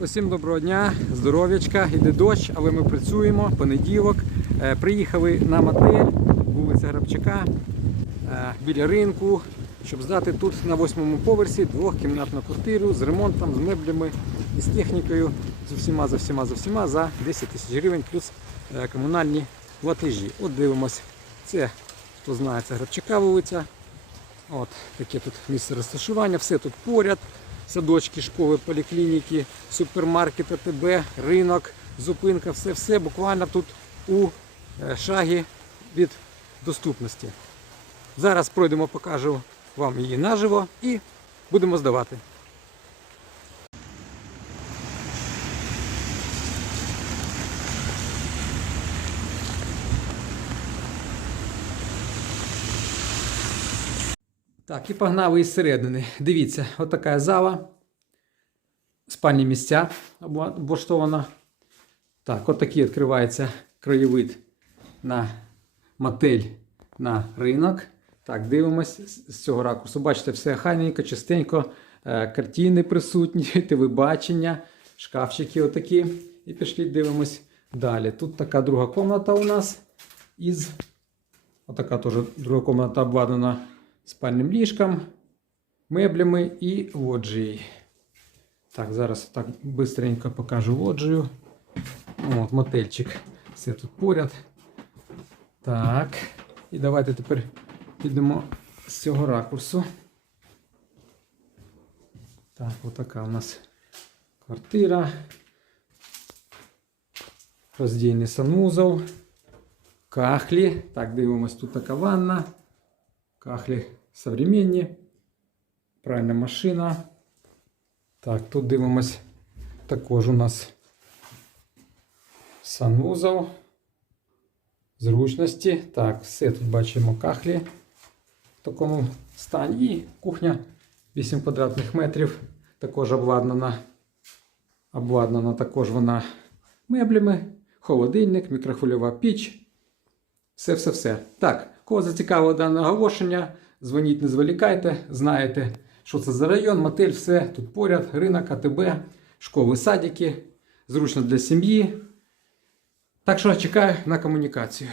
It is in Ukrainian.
Усім доброго дня, здоров'ячка, іде дощ, але ми працюємо. Понеділок. Е, Приїхали на мотель, вулиця Грабчака, е, біля ринку, щоб здати тут на восьмому поверсі двохкімнатну квартиру з ремонтом, з меблями і з технікою, з усіма, за всіма, за всіма за 10 тисяч гривень плюс е, комунальні платежі. От дивимось. Це, хто знає, це Грабчака вулиця. От таке тут місце розташування, все тут поряд. Садочки, школи, поліклініки, супермаркет, АТБ, ринок, зупинка, все-все буквально тут у е, шагі від доступності. Зараз пройдемо, покажу вам її наживо і будемо здавати. Так, і погнали із середини. Дивіться, отака зала. Спальні місця облаштована. Так, отакий відкривається краєвид на мотель на ринок. Так, дивимось з цього ракурсу. Бачите, все хайненько, чистенько, е, картини присутні, телебачення, шкафчики отакі. І пішли, дивимось далі. Тут така друга комната у нас із. Отака теж друга комната обладнана спальним ліжком, меблями і лоджією. Так, зараз так бистренько покажу лоджію. От, мотельчик. Все тут поряд. Так. І давайте тепер підемо з цього ракурсу. Так, отака у нас квартира. Роздільний санузел. Кахлі. Так, дивимось, тут така ванна. Кахлі современні. Пральна машина. Так, тут дивимось також у нас санвузол. Зручності. Так, все тут бачимо кахлі в такому стані. І кухня 8 квадратних метрів. Також обладнана. Обладнана також вона меблями, холодильник, мікрохвильова піч. Все-все-все. Так, кого зацікавило дане оголошення, дзвоніть, не зволікайте, знаєте, що це за район, мотель, все тут поряд, ринок, АТБ, школи, садики, зручно для сім'ї. Так що чекаю на комунікацію.